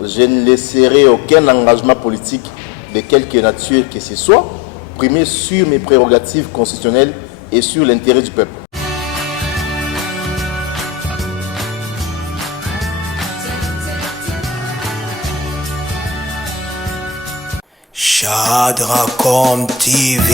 Je ne laisserai aucun engagement politique de quelque nature que ce soit primer sur mes prérogatives constitutionnelles et sur l'intérêt du peuple. Shadracom TV.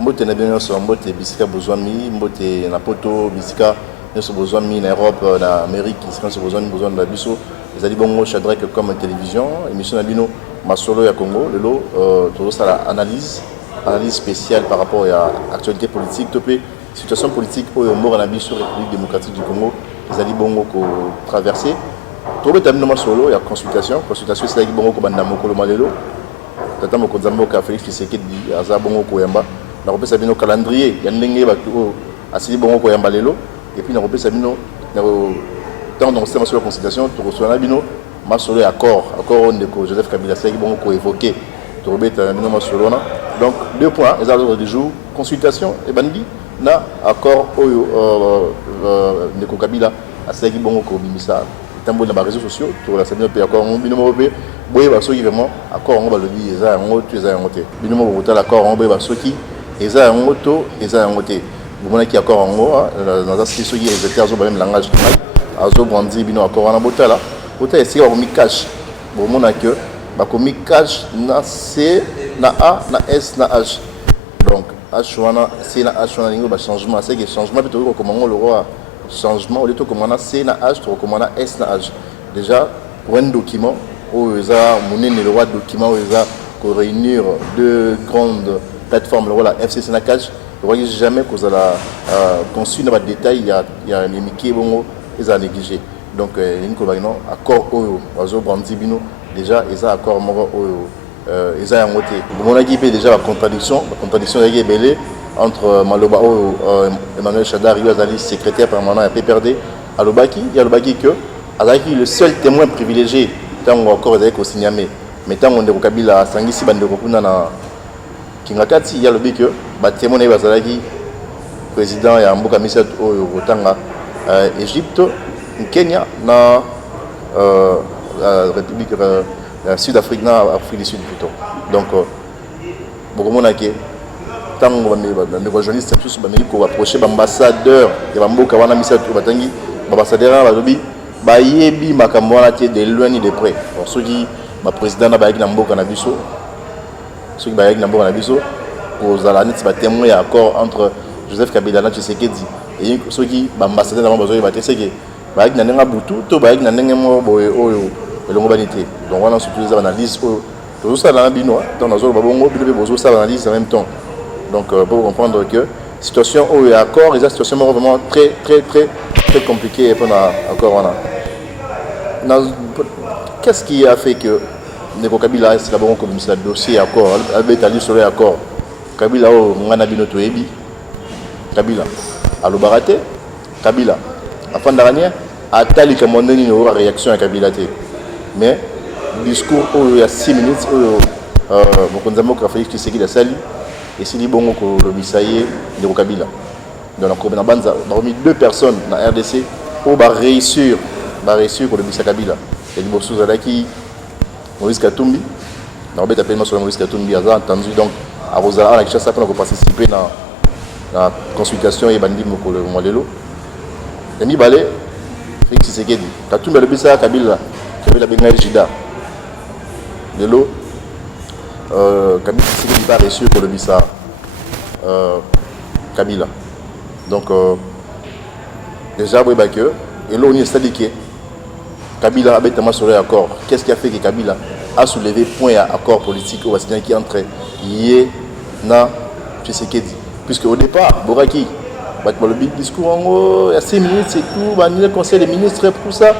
Mbote na bien sur mbote bisika besoin mi mbote na poto bisika nous besoin mi en Europe en Amérique ils besoin de biso les ali bongo Shadrac comme télévision émission na bino masolo ya Congo lelo tout ça la analyse spéciale par rapport à actualité politique topé situation politique au mort na biso République démocratique du Congo les ali bongo ko traverser tout le temps masolo ya consultation c'est là qui bongo ko banda mokolo malelo tata mokonzambo ka Félix Tshisekedi aza bongo ko yamba na repesa bino calendrier ya ndenge batu asili bongo ko yamba lelo et puis na repesa bino na temps dans système sur la consultation to reçoit bino masolo ya accord ndeko Joseph Kabila c'est bongo ko évoquer to rebeta bino masolo na donc 2 points les ordres du jour consultation et bandi na accord oyo ndeko Kabila asili bongo ko bimisa tambo na ba réseaux sociaux to la sabino pe accord bino mo pe boye ba soki vraiment accord on va le dire eza ngo tu eza ngo te bino mo bota l'accord on boye ba soki eza ngo to eza ngo te bumona ki accord ngo dans un style soki les terres au même langage azo brandi bino accord na botala bota essayer ko mi cache bumona que ba ko mi cache na C na A na S na H donc H wana C na H wana ningo ba changement c'est que changement plutôt comme on le roi changement au lieu de commander C na H to commander S na H déjà pour un document où il y a le roi document où il y a pour réunir 2 grandes plateformes le roi la FCC na Cash je vois jamais que vous allez conçu dans le détail il y a les Mickey bongo ils ont négligé donc il y a un accord au oiseau brandi bino déjà ils ont accord moro ils ont un côté bon on a déjà la contradiction est belée entre Maloba Emmanuel Chadar Azali secrétaire permanent à PPRD à Lobaki il y a Lobaki que Azali le seul témoin privilégié tant encore avec au Signamé mais tant on est au Kabila sangisi bande kokuna na Kingakati il y a le but que ba témoin est Azali président ya Mboka Misat au Rotanga Égypte Kenya na République Sud-Afrique na Afrique du Sud plutôt donc beaucoup mon aké tant les journalistes tous ko approcher ambassadeur ya Mboka wana Misat batangi ambassadeur balobi bayebi makambo wana te de loin ni de près donc soki ba président na bayaki na Mboka na biso soki bayaki na Mboka na biso kozala neti ba témoin ya accord entre Joseph Kabila na Tshisekedi et soki ba ambassadeur na bazoyi ba te c'est que bayaki na ndenga butu to bayaki na ndenge mo boye oyo elongo banité donc wana surtout les analyses tout ça dans bino dans nazo ba bongo bino be bozo ça analyse en même temps donc pour comprendre que situation où il y a accord et situation vraiment très compliquée pour accord wana qu'est-ce qui a fait que Ndeko Kabila c'est d'abord comme ça dossier accord albert ali sur l'accord Kabila o ngana bino to ebi Kabila alobarate Kabila afin dernière atali comme on une réaction à Kabila té mais discours il y a 6 minutes mokonzamo ka Félix Tshisekedi la sali et si bongo ko lobisaye Ndeko Kabila dans la commune banza parmi 2 personnes na RDC pour réussir ko lobisa Kabila et liboso zalaki Maurice Katumbi na obeta paiement sur Maurice Katumbi a entendu donc à Rosala la chassa pour participer dans la consultation et bandi mokolo molelo et mi balé Félix Tshisekedi Katumbi lobisa Kabila benga Jida de l'eau Kabila Tshisekedi pas reçu pour lobisa Kabila donc déjà oui bah que et là on est stadiqué Kabila a bêtement sur l'accord. Qu'est-ce qui a fait que Kabila a soulevé point à accord politique au Bastien qui entre Yé na Tshisekedi? Puisque au départ, Boraki, le discours en haut, il y a 6 minutes, c'est tout, le conseil des ministres pour ça,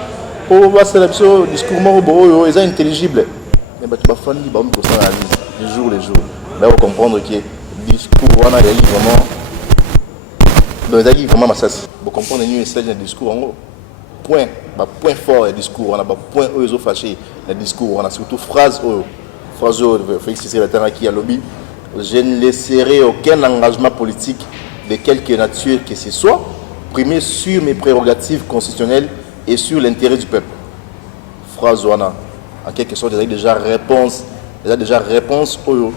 pour voir le discours mort, ils sont intelligibles. Mais tu vas faire les jours, les jours. Là, on va comprendre que le discour, on a vraiment. Donc, il y a vraiment massacre. Vous comprenez, il y a un discours en haut. Point fort, le discours, on a point où ils ont fâché, le discours, on a surtout phrase, Félix Tshisekedi qui a lobby. Je ne laisserai aucun engagement politique de quelque nature que ce soit primé sur mes prérogatives constitutionnelles et sur l'intérêt du peuple. Phrase en quelque sorte déjà réponse au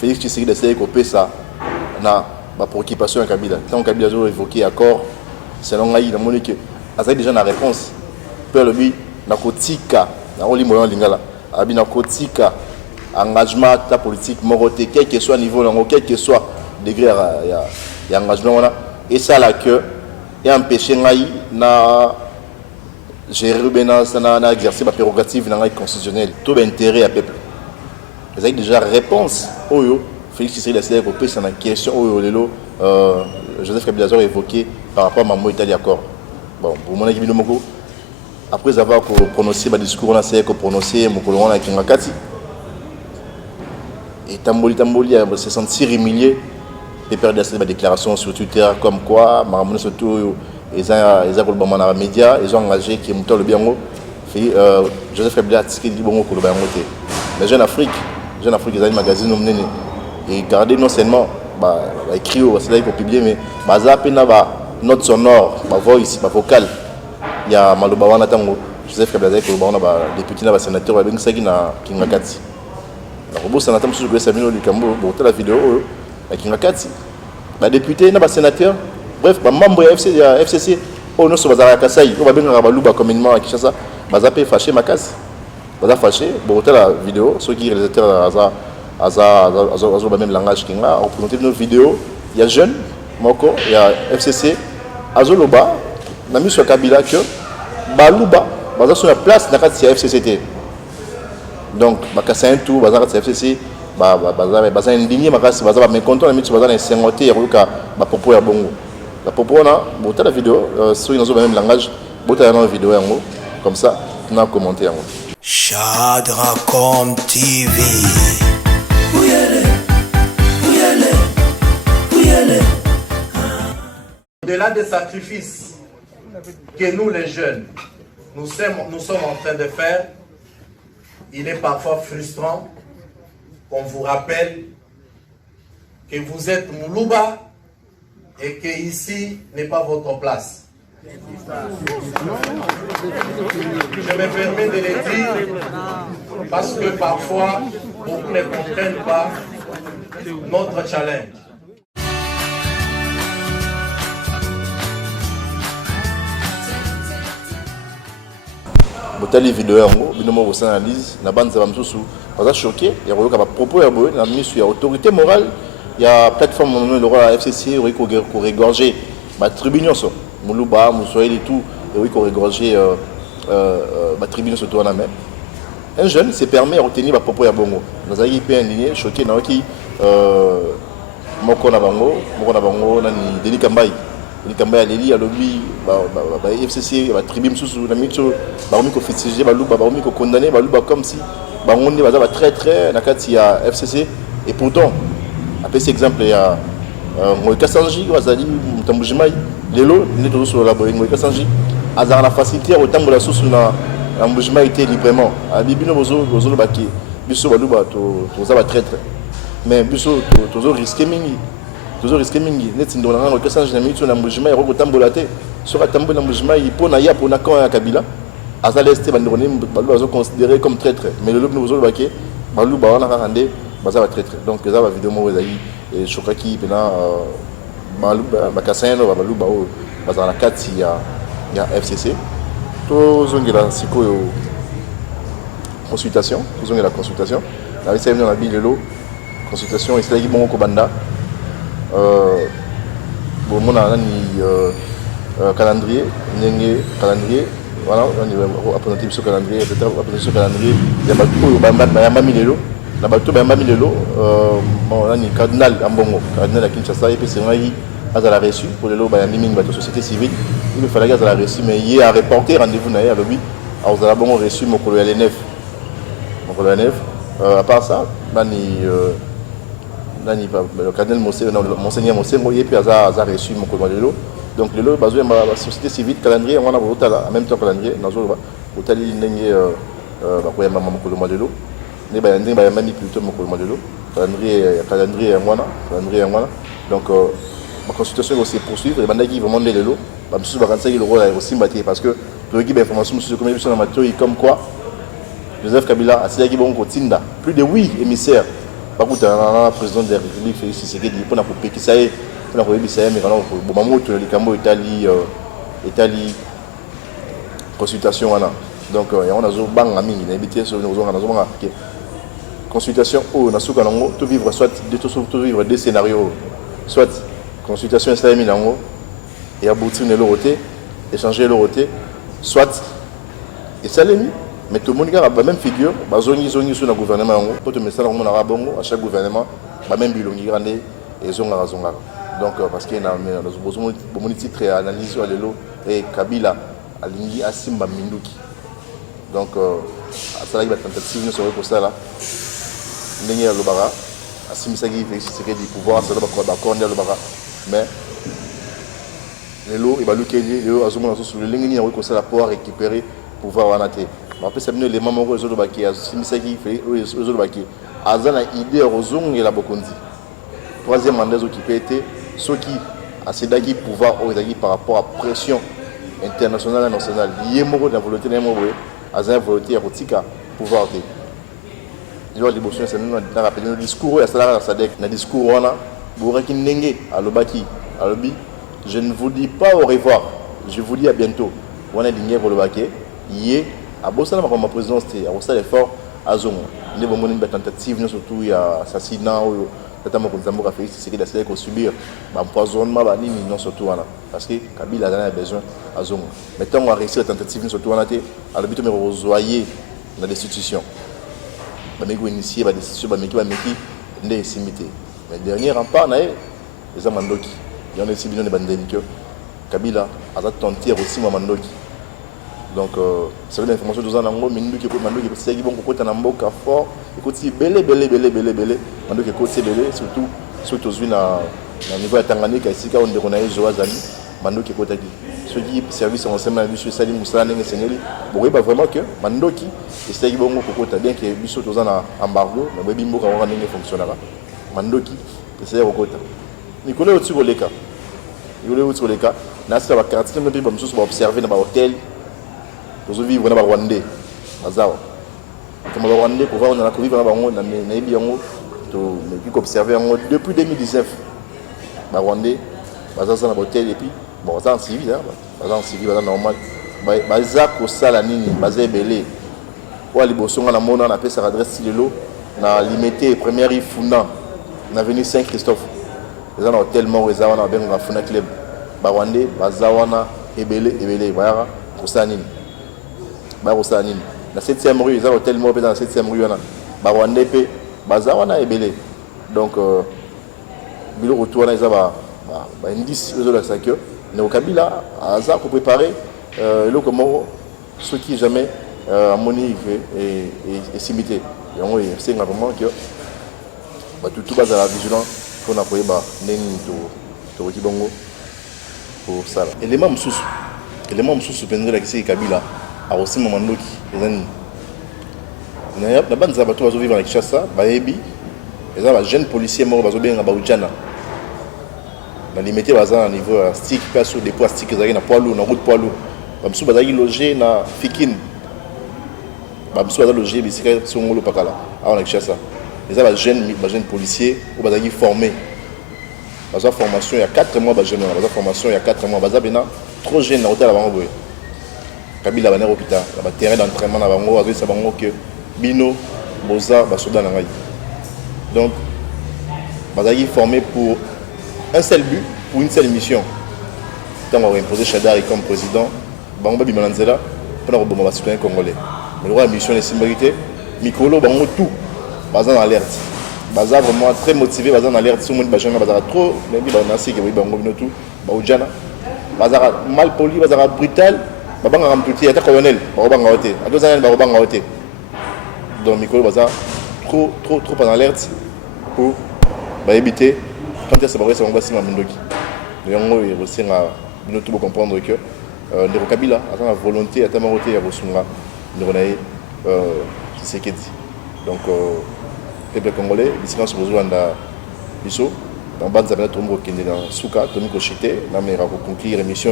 Félix Tshisekedi essaie de couper ça na ma préoccupation à Kabila. Tant Kabila a évoqué accord, selon Aïe, la monnaie que a déjà la réponse. Peur lui na kotika na oli moyen lingala abi na kotika engagement ta politique moroté quel que soit niveau quel que soit degré il y a engagement là et ça là que et empêcher ngai na gérer na exercer ma prérogative na constitutionnelle tout intérêt à peuple. Vous avez déjà réponse oyo Félix Tshisekedi a essayé de couper la question oyo lelo Joseph Kabila a évoqué par rapport à Mambo Italie accord. Bon, pour mon équipe de après avoir prononcé ma discours, on a essayé de prononcer mon colon à Kingakati. Et Tamboli a se sentir humilié et perdre ma déclaration sur Twitter comme quoi, Maramone surtout, ils ont les médias, ils ont engagé qui est le biango. Joseph Kabila a dit bon que le biango. Mais Jeune Afrique, ils ont un magazine nommé et gardé non seulement écrit c'est là qu'il faut publier mais ça peine note sonore, ma voix, ma vocale. Il y a Maloba Wana Tango, Joseph Kabila qui est député na sénateur avec ça qui na Kingakati. La robot sénateur monsieur Joël Samino Lukambo, bon la vidéo avec Kingakati. La député na sénateur, bref, membre ya FCC, on no so bazara Kasai, on va bien Rabaluba communément à Kinshasa, bazapé fâché ma case. Baza fâché, bon la vidéo, ceux qui réalisateur aza même langage kinga, on présenter nos vidéos, il y a jeune moko, il y a FCC azoloba na miso Kabila que baluba baza sur la place na kati ya FCCT donc bakasa un tout baza kati ya FCC baza indigné makasi baza ba mécontent na miso baza na sengoté ya ruka ba popo ya bongo la popo na bota la vidéo sur une même langage bota na vidéo yango comme ça on a commenté yango Shadracom TV. Au-delà des sacrifices que nous les jeunes, nous sommes en train de faire, il est parfois frustrant qu'on vous rappelle que vous êtes Moulouba et que ici n'est pas votre place. Je me permets de le dire parce que parfois beaucoup ne comprennent pas notre challenge. botali vidéo yango binomo bosa analyse na bande za bamsusu baza choqué ya koyoka ba propos ya boye na misu ya autorité morale ya plateforme le roi FCC ko régorger ba tribune so Moulouba Moussoïl et tout et ko régorger ba tribune so to na même un jeune se permet de retenir ba propos ya bongo nazaki pe indigné choqué na ki moko na bango nani Denis Kambai Likamba Leli à lobby FCC la tribune sous la micho baromi ko fitiger baluba baromi ko condamner baluba comme si baronde baza très très nakati ya FCC et pourtant après cet exemple il y a Ngoïka Sanji wazali mutambujimai lelo neto sur la Ngoïka Sanji azara la facilité au tambola sous na mbujimai était librement abibino bozo le baki biso baluba to za ba très très mais biso to risquer mingi toujours risqué mingi neti ndo na Ngoïka Sanji na mitu na mbujimai roko tambola te sera tambola na mbujimai pona ya pona quand ya Kabila azaleste bandrone baluba zo considéré comme traître mais le lobo bozo le baki baluba wana rande baza traître donc ça va vidéo mo ezali et chokaki pena baluba bakaseno baluba o baza na kati ya FCC to zongela sikoyo consultation la consultation na bisa na bilelo consultation islaki bongo ko banda bon mona nani calendrier voilà, on a présenté ce calendrier, peut-être après ce calendrier, il y a Bamba Milelo, la bateau Bamba Milelo, bon, là, il y a cardinal Ambongo, cardinal à Kinshasa, et puis c'est vrai, il a reçu pour le lot, il y a une société civile, il fallait qu'il a reçu, mais il a reporté rendez-vous, il y a lui, alors vous avez bon reçu mon collègue LNF. À part ça, le cardinal Monseigneur Mosengo, et puis il a reçu mon collègue de l'eau. Donc, le lot, la société civile, calendrier, on a en même temps calendrier, dans le hôtel, il y a mon collègue de l'eau. Il y a même plutôt mon collègue de l'eau. Calendrier, donc, ma consultation aussi poursuivre, et maintenant, il va demander de l'eau. Je vais renseigner le rôle aussi parce que le guide d'information sur le communication comme quoi Joseph Kabila a signé plus de 8 émissaires. Par contre, le président de la République, Félix Tshisekedi, pour nous qui ça y est, pour nous mais quand Italie consultation. Donc, on a un banc ami, il a invité sur nos consultation où on a tout vivre, soit tout vivre des scénarios, soit consultation islamique et aboutir de l'autre côté, échanger l'autre côté, soit et ça l'est mis. Mais tout le monde a la même figure, zoni sur le gouvernement, pour te mettre à chaque gouvernement, même bilongi grande et zonga. Donc parce qu'il y a besoin de titre et analyse et Kabila alingi asimba minduki. Donc ça là tentative sur pour ça là. Ndenge ya lobara asimisaki Tshisekedi du pouvoir ça doit d'accord le lobara mais lelo ebalukeli lelo azomona sur le ligne ni ça pour récupérer pouvoir wanaté. Après, c'est venu les mamans aux autres qui ont idée aux et la Bokondi. Troisième mandat qui peut être ceux qui ont cédé pouvoir par rapport à la pression internationale et nationale. Il y a une volonté de volonté à pouvoir. Il y a le discours, le discours, je ne vous dis pas au revoir, je vous dis à bientôt. On a ligné pour le baquet. À Bossana, ma présidence, à Bossana, l'effort à Zongo. Il y a une tentative, surtout il y a assassinat, notamment quand Zambo a fait c'est qu'il a subir l'empoisonnement, non surtout parce que Kabila a besoin à Zongo. Maintenant, on a réussi la tentative, surtout à l'habitude de rejoigner la destitution. On a initié la destitution, on a des simités. Mais le dernier rempart, les Amandoki. Il y a aussi des bandits. Kabila a tenté aussi Mandoki. Donc, c'est l'information de Zanango, mais nous qui sommes Mandoki, c'est qui vont côté Namboka fort, écoutez, belé, Mandoki côté belé, surtout au niveau de Tanganyika, ici, quand on a eu Joazani, Mandoki côté qui. Ceux qui service en semaine, M. Salim Moussa, Nengeli, vous voyez vraiment que Mandoki, c'est qui vont côté bien que Bissot aux en embargo, mais Bimbo quand on a fonctionnera. Mandoki, c'est au côté. Nicolas au-dessus de l'écart. Nicolas au-dessus de l'écart. Là, c'est la carte, c'est même pas sur observer dans l'hôtel. Vous vivez dans le Rwandais. Comme le Rwandais, pour voir, on a vivre dans le observer depuis 2019. Le Rwandais, dans l'hôtel, et puis, bon, ça en civil, c'est normal. Baza kosala nini baza belé wa libosonga na mona na pesa adresse lelo na limité première ifuna na avenue Saint-Christophe eza na hôtel mort eza wana benga funa club ba Rwandais baza wana ebele bayara kosala nini na 7e rue eza hôtel mort dans la 7e rue wana ba Rwandais pe baza wana ebele donc bilo retour wana eza ba indice aux autres ça que ne Kabila aza ko préparer le comment ceux qui jamais harmonie et simité et c'est vraiment que tout base à la vigilance pour n'appuyer neni to kibongo pour ça élément sous pendant la kisi Kabila a aussi Mamandoki ezani na bande za bato bazo vivre na Kinshasa baebi eza ba jeune policier moko bazo benga ba ujana na limité baza na niveau stick place sur dépôt stick ezali na poids lourd na route poids lourd bamsu bazali logé na Fikine bamsu bazali logé bisika songolo pakala awa na Kinshasa les ba jeune policier ou bazali formé baza formation il y a 4 mois baza formation il y a 4 mois baza bena trop jeune na hôtel bango boy Kabila bana hôpital ba terrain d'entraînement na bango azo sa bango que bino boza ba soda na ngai donc bazali formé pour un seul but pour une seule mission. Quand on va imposer Chadari comme président, Bango Bimalanzela, pour les citoyens congolais. Mais la mission est similarité. Mikolo, bango tout, basé en alerte. Basé vraiment très motivé, basé en alerte. Si on dit basé trop, mais il y a des gens qui bango tout, baoudjana. Basé mal poli, basé brutal. Babanga ramputi, ata colonel, babanga ote. À 2 ans, babanga ote. Donc Mikolo basé trop en alerte pour éviter. Quand est-ce que c'est un bâtiment Mindoki. Donc il aussi nous tout comprendre que le Kabila a la volonté à Tamaroté et à Rosunga. C'est ce qu'il dit. Donc, le peuple congolais, les séquences besoin de l'ISO, dans le bas de dans Souka, Tomiko Chité, dans mes conclure l'émission,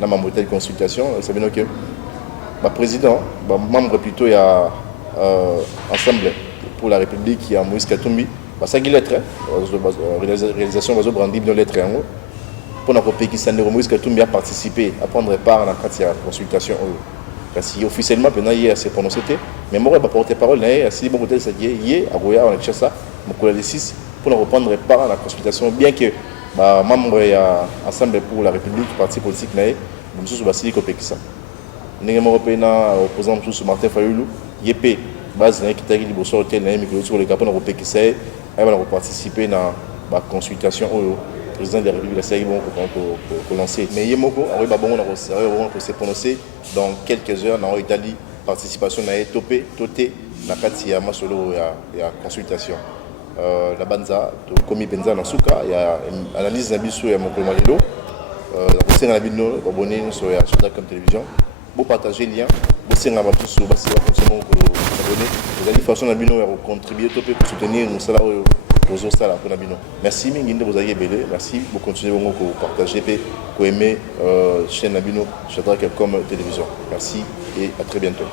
dans ma modèle de consultation, ça veut dire que le président, le membre plutôt, il y a Ensemble pour la République, il y a Moïse Katumbi, parce qu'il y a lettre, réalisation de Brandi, une lettre en haut, pour notre pays qui s'en est Moïse Katumbi a participé, à prendre part à la consultation. Parce qu'officiellement, il y a ces prononcés, mais moi, je vais porter parole, si bon côté, c'est hier, à Goya, on a cherché ça, mon collègue de 6, pour reprendre part à la consultation, bien que membre Ensemble pour la République, parti politique, mais je suis Bassili Kopekisa. Nous sommes européens, opposant Martin Fayoulou, YP, base de l'Équité de Bosso Hotel, sur le Capon européen qui s'est participé à la consultation au président de la République, la CAI, pour lancer. Mais Yemoko, on s'est prononcé dans quelques heures dans l'Italie, participation à Topé, Toté, Nakati, Masolo et la consultation. La Banza, Komi Benza, dans Souka, il y a analyse d'Abisso et Moko Malilo, la conseil d'Abino, abonné sur la comme télévision. Vous partagez le lien, vous savez que vous abonner. Vous avez façon d'Abino à contribuer pour soutenir nos salaires aux autres salaires pour Abino. Merci, vous avez belé. Merci, vous continuez à partager, vous aimer chaîne Abino, Shadrach comme télévision. Merci et à très bientôt.